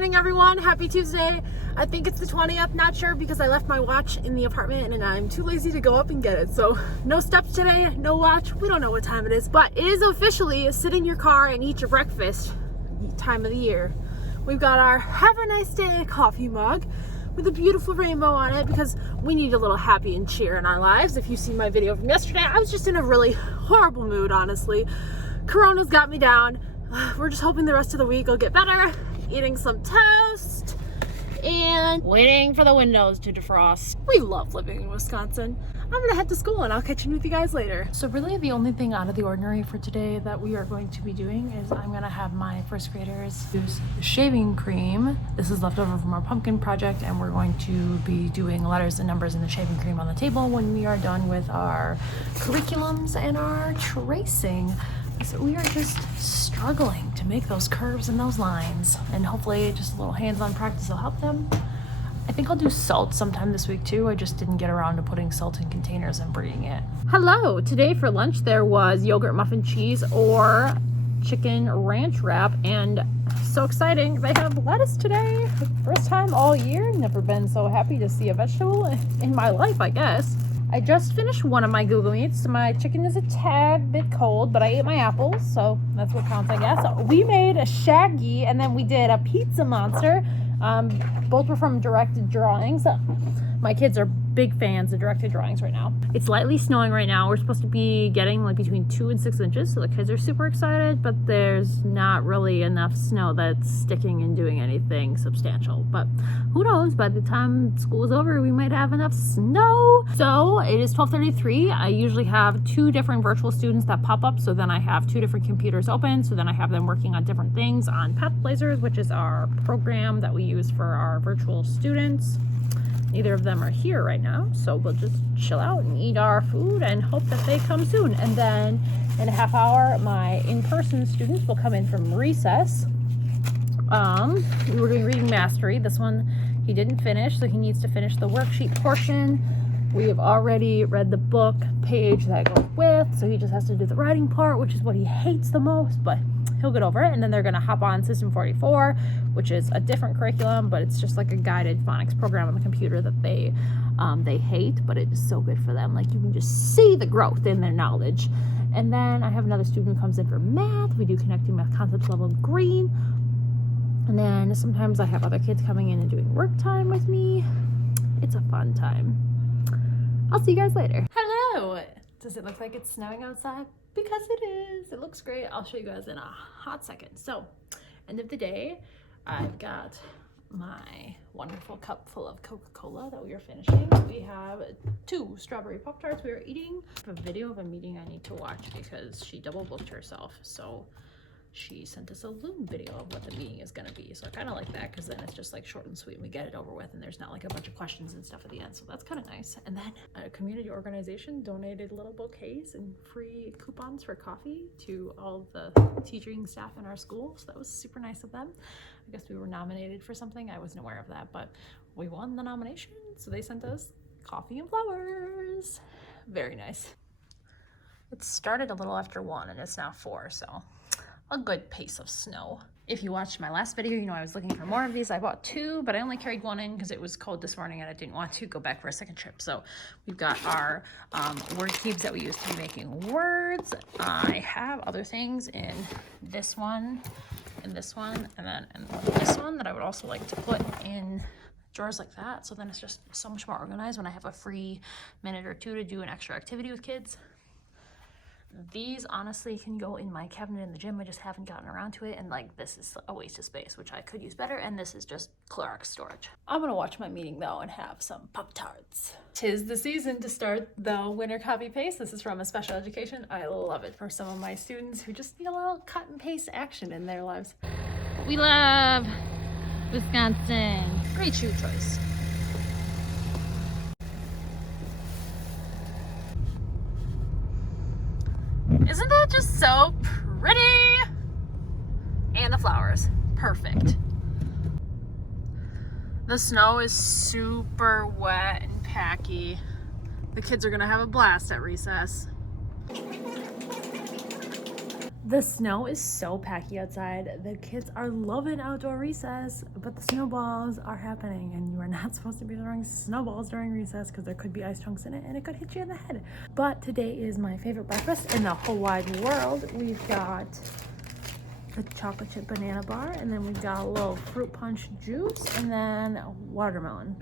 morning, everyone. Happy Tuesday. I think it's the 20th, not sure because I left my watch in the apartment and I'm too lazy to go up and get it. So no steps today, no watch. We don't know what time it is, but it is officially sit in your car and eat your breakfast time of the year. We've got our have a nice day coffee mug with a beautiful rainbow on it because we need a little happy and cheer in our lives. If you see my video from yesterday, I was just in a really horrible mood, honestly. Corona's got me down. We're just hoping the rest of the week will get better. Eating some toast and waiting for the windows to defrost. We love living in Wisconsin. I'm gonna head to school and I'll catch in with you guys later. So really the only thing out of the ordinary for today that we are going to be doing is I'm gonna have my first graders use shaving cream. This is left over from our pumpkin project and we're going to be doing letters and numbers in the shaving cream on the table when we are done with our curriculums and our tracing. So we are just struggling to make those curves and those lines, and hopefully just a little hands-on practice will help them. I think I'll do salt sometime this week too. I just didn't get around to putting salt in containers and bringing it. Hello, today for lunch there was yogurt muffin cheese or chicken ranch wrap, and so exciting, they have lettuce today. First time all year, never been so happy to see a vegetable in my life, I guess. I just finished one of my Google Meats. My chicken is a tad bit cold, but I ate my apples, so that's what counts, I guess. We made a Shaggy, and then we did a Pizza Monster. Both were from directed drawings. My kids are big fans of directed drawings right now. It's lightly snowing right now. We're supposed to be getting like between 2 and 6 inches, so the kids are super excited, but there's not really enough snow that's sticking and doing anything substantial. But who knows, by the time school is over, we might have enough snow. So it is 12:33. I usually have 2 different virtual students that pop up, so then I have 2 different computers open, so then I have them working on different things on Pathblazers, which is our program that we use for our virtual students. Neither of them are here right now, so we'll just chill out and eat our food and hope that they come soon. And then in a half hour, my in-person students will come in from recess. We were doing reading mastery. This one he didn't finish, so he needs to finish the worksheet portion. We have already read the book page that goes with, so he just has to do the writing part, which is what he hates the most, but he'll get over it. And then they're gonna hop on System 44, which is a different curriculum, but it's just like a guided phonics program on the computer that they hate, but it is so good for them. Like, you can just see the growth in their knowledge. And then I have another student who comes in for math. We do connecting math concepts level green. And then sometimes I have other kids coming in and doing work time with me. It's a fun time. I'll see you guys later. Hello! Does it look like it's snowing outside? Because it is. It looks great. I'll show you guys in a hot second. So, end of the day, I've got my wonderful cup full of Coca-Cola that we are finishing. We have 2 strawberry Pop-Tarts we are eating. I have a video of a meeting I need to watch because she double booked herself. So she sent us a Loom video of what the meeting is going to be. So I kind of like that because then it's just like short and sweet and we get it over with and there's not like a bunch of questions and stuff at the end. So that's kind of nice. And then a community organization donated little bouquets and free coupons for coffee to all the teaching staff in our school. So that was super nice of them. I guess we were nominated for something. I wasn't aware of that, but we won the nomination. So they sent us coffee and flowers. Very nice. It started a little after 1 and it's now 4, so a good pace of snow. If you watched my last video, you know I was looking for more of these. I bought 2, but I only carried 1 in because it was cold this morning and I didn't want to go back for a second trip. So we've got our word cubes that we use to be making words. I have other things in this one, and this one, and then in this one that I would also like to put in drawers like that. So then it's just so much more organized when I have a free minute or 2 to do an extra activity with kids. These honestly can go in my cabinet in the gym. I just haven't gotten around to it, and like this is a waste of space, which I could use better, and this is just Clorox storage. I'm gonna watch my meeting though and have some Pop-Tarts. 'Tis the season to start the winter copy paste. This is from a special education. I love it for some of my students who just need a little cut and paste action in their lives. We love Wisconsin. Great shoe choice. Isn't that just so pretty? And the flowers, perfect. The snow is super wet and packy. The kids are gonna have a blast at recess. The snow is so packy outside. The kids are loving outdoor recess, but the snowballs are happening, and you are not supposed to be throwing snowballs during recess because there could be ice chunks in it and it could hit you in the head. But today is my favorite breakfast in the whole wide world. We've got the chocolate chip banana bar, and then we've got a little fruit punch juice, and then watermelon.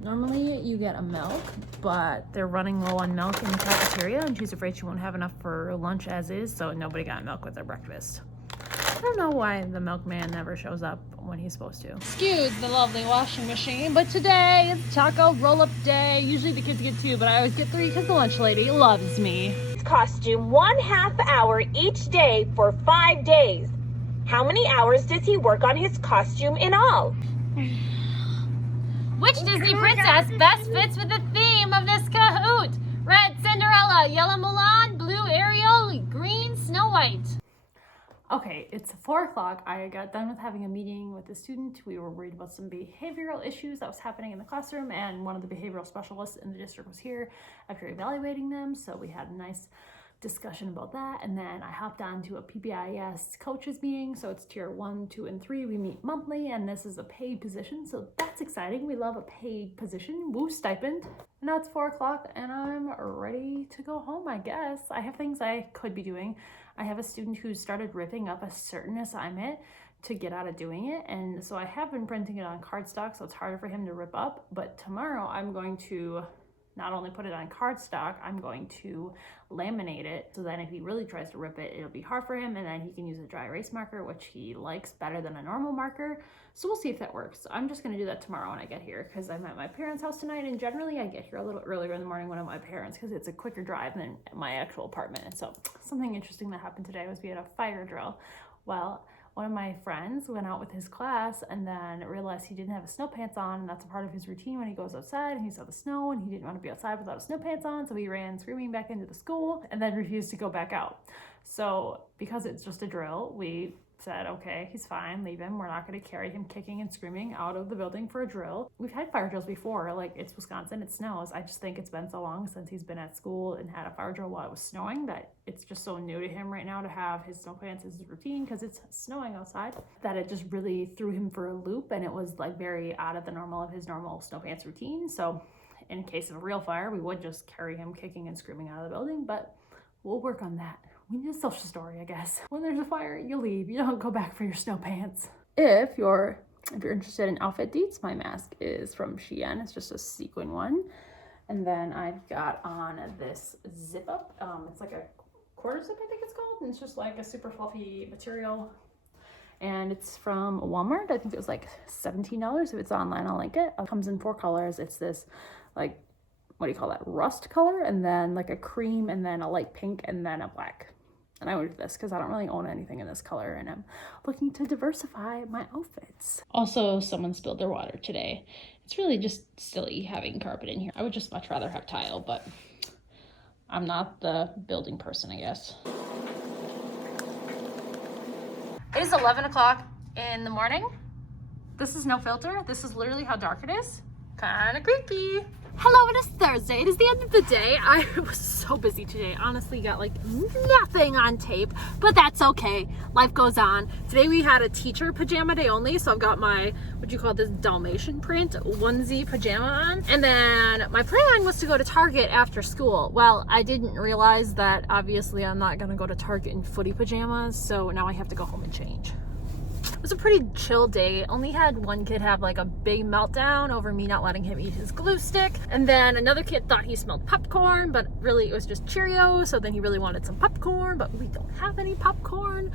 Normally you get a milk, but they're running low on milk in the cafeteria, and she's afraid she won't have enough for lunch as is, so nobody got milk with their breakfast. I don't know why the milkman never shows up when he's supposed to. Excuse the lovely washing machine, but today is taco roll-up day. Usually the kids get 2, but I always get 3 because the lunch lady loves me. Costume 1/2 hour each day for 5 days. How many hours does he work on his costume in all? Which Disney princess best fits with the theme of this Kahoot? Red Cinderella, yellow Mulan, blue Ariel, green Snow White. Okay, it's 4 o'clock. I got done with having a meeting with the student. We were worried about some behavioral issues that was happening in the classroom, and one of the behavioral specialists in the district was here after evaluating them, so we had a nice discussion about that. And then I hopped on to a Pbis coaches meeting. So it's tier 1, 2, and 3. We meet monthly, and this is a paid position, so that's exciting. We love a paid position. Woo, stipend. And now it's 4 o'clock and I'm ready to go home, I guess. I have things I could be doing. I have a student who started ripping up a certain assignment to get out of doing it, and so I have been printing it on cardstock, so it's harder for him to rip up. But tomorrow I'm going to not only put it on cardstock, I'm going to laminate it, so then if he really tries to rip it, it'll be hard for him, and then he can use a dry erase marker, which he likes better than a normal marker. So we'll see if that works. So I'm just gonna do that tomorrow when I get here, because I'm at my parents' house tonight, and generally I get here a little earlier in the morning when I'm at my parents, because it's a quicker drive than my actual apartment. And so something interesting that happened today was we had a fire drill. Well, one of my friends went out with his class and then realized he didn't have his snow pants on, and that's a part of his routine when he goes outside, and he saw the snow and he didn't want to be outside without his snow pants on, so he ran screaming back into the school and then refused to go back out. So because it's just a drill, we said, okay, he's fine, leave him. We're not going to carry him kicking and screaming out of the building for a drill. We've had fire drills before, like it's Wisconsin, it snows. I just think it's been so long since he's been at school and had a fire drill while it was snowing that it's just so new to him right now to have his snow pants as his routine because it's snowing outside, that it just really threw him for a loop, and it was like very out of the normal of his normal snow pants routine. So in case of a real fire, we would just carry him kicking and screaming out of the building, but we'll work on that. We need a social story, I guess. When there's a fire, you leave. You don't go back for your snow pants. If you're interested in outfit deets, my mask is from Shein. It's just a sequin one. And then I've got on this zip up. It's like a quarter zip, I think it's called. And it's just like a super fluffy material. And it's from Walmart. I think it was like $17. If it's online, I'll link it. It comes in 4 colors. It's this like, what do you call that? Rust color, and then like a cream, and then a light pink, and then a black. And I ordered this because I don't really own anything in this color, and I'm looking to diversify my outfits. Also, someone spilled their water today. It's really just silly having carpet in here. I would just much rather have tile, but I'm not the building person, I guess. It is 11 o'clock in the morning. This is no filter. This is literally how dark it is. Kind of creepy. Hello, it is Thursday. It is the end of the day. I was so busy today. Honestly, got like nothing on tape, but that's okay. Life goes on. Today we had a teacher pajama day only, so I've got my, what do you call this, Dalmatian print onesie pajama on. And then my plan was to go to Target after school. Well, I didn't realize that obviously I'm not gonna go to Target in footy pajamas, so now I have to go home and change. It was a pretty chill day. Only had one kid have like a big meltdown over me not letting him eat his glue stick. And then another kid thought he smelled popcorn, but really it was just Cheerios. So then he really wanted some popcorn, but we don't have any popcorn.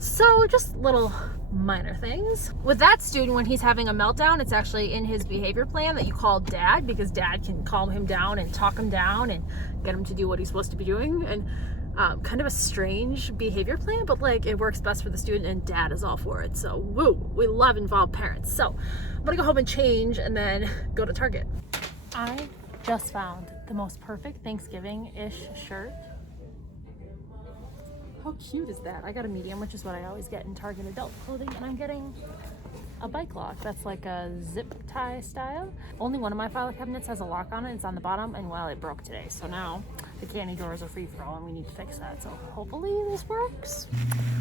So just little minor things. With that student, when he's having a meltdown, it's actually in his behavior plan that you call dad, because dad can calm him down and talk him down and get him to do what he's supposed to be doing. And kind of a strange behavior plan, but like it works best for the student, and dad is all for it. So woo, we love involved parents. So I'm gonna go home and change and then go to Target. I just found the most perfect Thanksgiving-ish shirt. How cute is that? I got a medium, which is what I always get in Target adult clothing, and I'm getting a bike lock that's like a zip tie style. Only one of my file cabinets has a lock on it. It's on the bottom, and well, it broke today. So now the candy drawers are free for all and we need to fix that. So hopefully this works.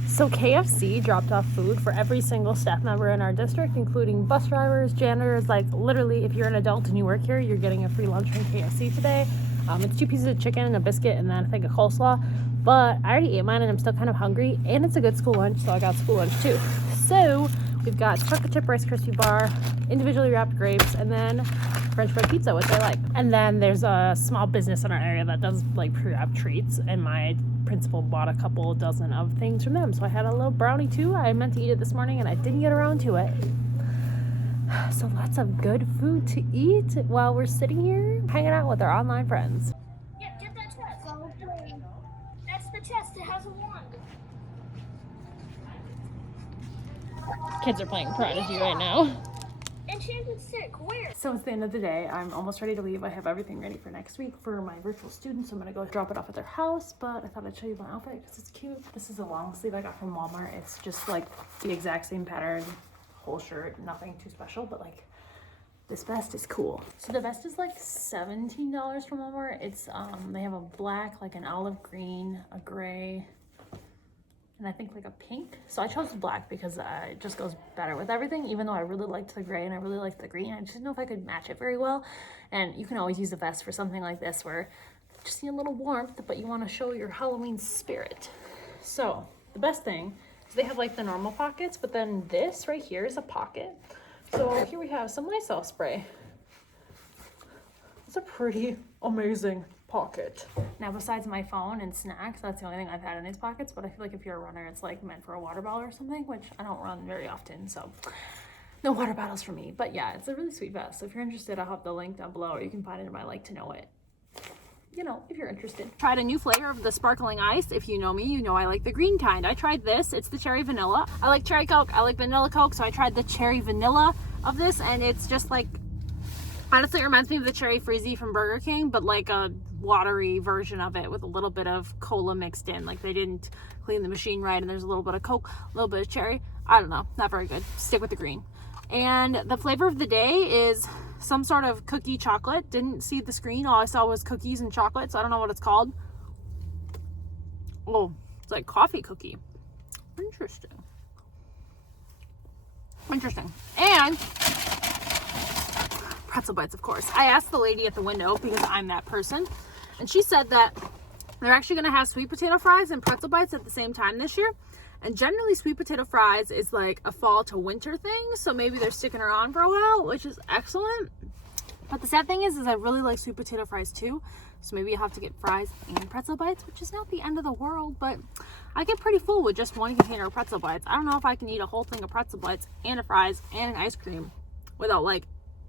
So KFC dropped off food for every single staff member in our district, including bus drivers, janitors. Like literally, if you're an adult and you work here, you're getting a free lunch from KFC today. It's 2 pieces of chicken and a biscuit and then I think a coleslaw. But I already ate mine and I'm still kind of hungry, and it's a good school lunch, so I got school lunch too. So we've got chocolate chip Rice Krispie bar, individually wrapped grapes, and then French fry pizza, which I like. And then there's a small business in our area that does like pre-wrapped treats, and my principal bought a couple dozen of things from them. So I had a little brownie too. I meant to eat it this morning and I didn't get around to it. So lots of good food to eat while we're sitting here hanging out with our online friends. Yeah, get that chest. That's the chest. It has a wand. Kids are playing Prodigy right now. Enchanted stick. Where? So it's the end of the day. I'm almost ready to leave. I have everything ready for next week for my virtual students. So I'm gonna go drop it off at their house, but I thought I'd show you my outfit because it's cute. This is a long sleeve I got from Walmart. It's just like the exact same pattern, whole shirt, nothing too special, but like this vest is cool. So the vest is like $17 from Walmart. It's they have a black, like an olive green, a gray, and I think like a pink. So I chose black because it just goes better with everything, even though I really liked the gray and I really liked the green. I just didn't know if I could match it very well. And you can always use a vest for something like this where you just need a little warmth, but you want to show your Halloween spirit. So the best thing is they have like the normal pockets, but then this right here is a pocket. So here we have some Lysol spray. It's a pretty amazing pocket. Now besides my phone and snacks, that's the only thing I've had in these pockets, but I feel like if you're a runner, it's like meant for a water bottle or something, which I don't run very often, so no water bottles for me. But yeah, it's a really sweet vest. So if you're interested, I'll have the link down below, or you can find it in my like to know it. You know, if you're interested. Tried a new flavor of the sparkling ice. If you know me, you know I like the green kind. I tried this. It's the cherry vanilla. I like cherry Coke. I like vanilla Coke, so I tried the cherry vanilla of this, and it's just like, honestly, it reminds me of the cherry Freezy from Burger King, but like a watery version of it with a little bit of cola mixed in. Like they didn't clean the machine right, and there's a little bit of Coke, a little bit of cherry. I don't know, not very good. Stick with the green. And the flavor of the day is some sort of cookie chocolate. Didn't see the screen. All I saw was cookies and chocolate, so I don't know what it's called. Oh, it's like coffee cookie. Interesting. And pretzel bites, of course. I asked the lady at the window because I'm that person, and she said that they're actually going to have sweet potato fries and pretzel bites at the same time this year. And generally sweet potato fries is like a fall to winter thing, so maybe they're sticking around for a while, which is excellent. But the sad thing is I really like sweet potato fries too, so maybe you'll have to get fries and pretzel bites, which is not the end of the world, but I get pretty full with just one container of pretzel bites. I don't know if I can eat a whole thing of pretzel bites and a fries and an ice cream without like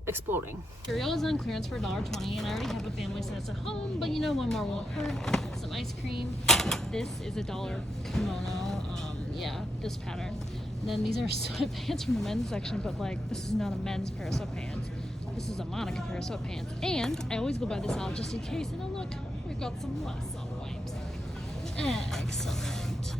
exploding. Cereal is on clearance for $1.20, and I already have a family size at home, but you know, one more won't hurt. Some ice cream. This is a $1 kimono. Yeah, this pattern. And then these are sweatpants from the men's section, but like this is not a men's pair of sweatpants. This is a Monica pair of sweatpants. And I always go buy this out just in case. And oh look, we got some Lysol wipes. Excellent.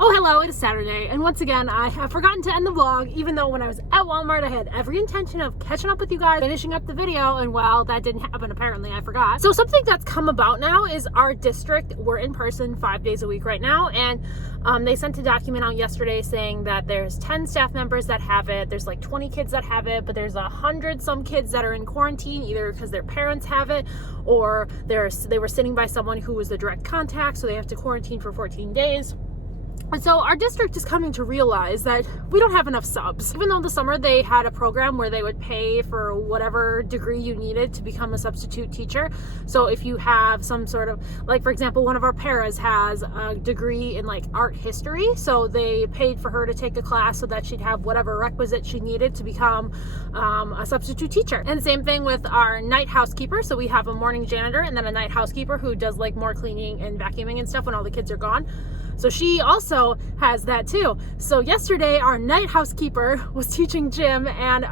Oh, hello, it is Saturday, and once again, I have forgotten to end the vlog, even though when I was at Walmart, I had every intention of catching up with you guys, finishing up the video, and well, that didn't happen, apparently, I forgot. So something that's come about now is our district, we're in person 5 days a week right now, and they sent a document out yesterday saying that there's 10 staff members that have it, there's like 20 kids that have it, but there's 100 some kids that are in quarantine, either because their parents have it, or they were sitting by someone who was the direct contact, so they have to quarantine for 14 days. And so our district is coming to realize that we don't have enough subs. Even though in the summer they had a program where they would pay for whatever degree you needed to become a substitute teacher. So if you have some sort of, like for example, one of our paras has a degree in like art history. So they paid for her to take a class so that she'd have whatever requisite she needed to become a substitute teacher. And same thing with our night housekeeper. So we have a morning janitor and then a night housekeeper who does like more cleaning and vacuuming and stuff when all the kids are gone. So she also has that too. So yesterday our night housekeeper was teaching gym, and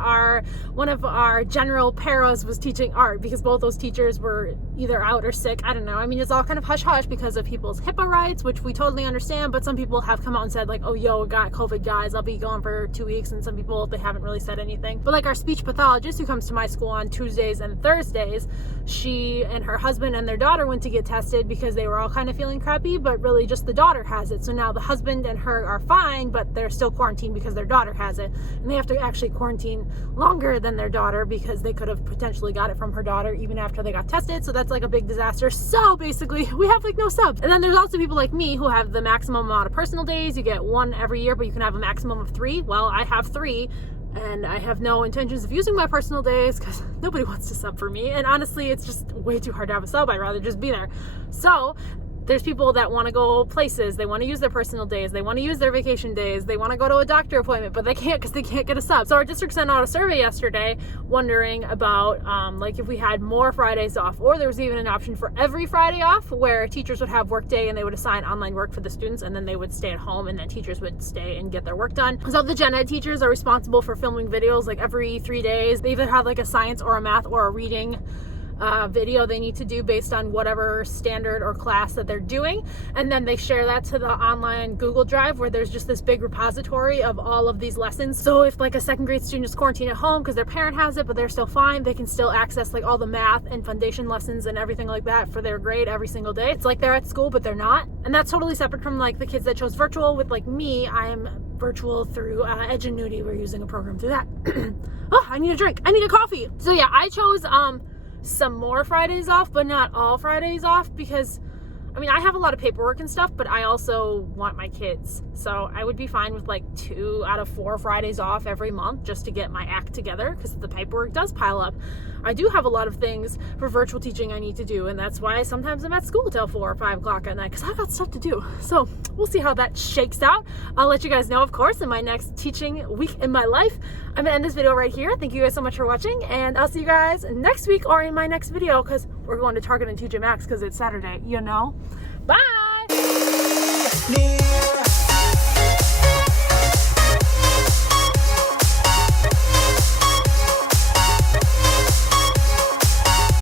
one of our general paras was teaching art, because both those teachers were either out or sick. I don't know. I mean, it's all kind of hush hush because of people's HIPAA rights, which we totally understand, but some people have come out and said like, oh, yo, got COVID, guys, I'll be gone for 2 weeks. And some people, they haven't really said anything. But like our speech pathologist who comes to my school on Tuesdays and Thursdays, she and her husband and their daughter went to get tested because they were all kind of feeling crappy, but really just the daughter has it. So now the husband and her are fine, but they're still quarantined because their daughter has it. And they have to actually quarantine longer than their daughter because they could have potentially got it from her daughter even after they got tested. So that's like a big disaster. So basically we have like no subs. And then there's also people like me who have the maximum amount of personal days. You get 1 every year, but you can have a maximum of 3. Well, I have 3. And I have no intentions of using my personal days because nobody wants to sub for me. And honestly, it's just way too hard to have a sub. I'd rather just be there. So there's people that want to go places. They want to use their personal days. They want to use their vacation days. They want to go to a doctor appointment, but they can't because they can't get a sub. So our district sent out a survey yesterday wondering about like if we had more Fridays off, or there was even an option for every Friday off where teachers would have work day and they would assign online work for the students, and then they would stay at home and then teachers would stay and get their work done. Because all the gen ed teachers are responsible for filming videos like every 3 days. They either have like a science or a math or a reading video they need to do based on whatever standard or class that they're doing, and then they share that to the online Google Drive where there's just this big repository of all of these lessons. So if like a 2nd grade student is quarantined at home because their parent has it but they're still fine, they can still access like all the math and foundation lessons and everything like that for their grade every single day. It's like they're at school but they're not, and that's totally separate from like the kids that chose virtual. With like me, I'm virtual through Edgenuity. We're using a program through that. Oh, I need a drink. I need a coffee. So yeah, I chose some more Fridays off, but not all Fridays off, because I mean, I have a lot of paperwork and stuff, but I also want my kids. So I would be fine with like 2 out of 4 Fridays off every month just to get my act together, because the paperwork does pile up. I do have a lot of things for virtual teaching I need to do, and that's why sometimes I'm at school till 4 or 5 o'clock at night, because I've got stuff to do. So we'll see how that shakes out. I'll let you guys know, of course, in my next teaching week in my life. I'm gonna end this video right here. Thank you guys so much for watching, and I'll see you guys next week or in my next video, because we're going to Target and TJ Maxx because it's Saturday, you know? Bye!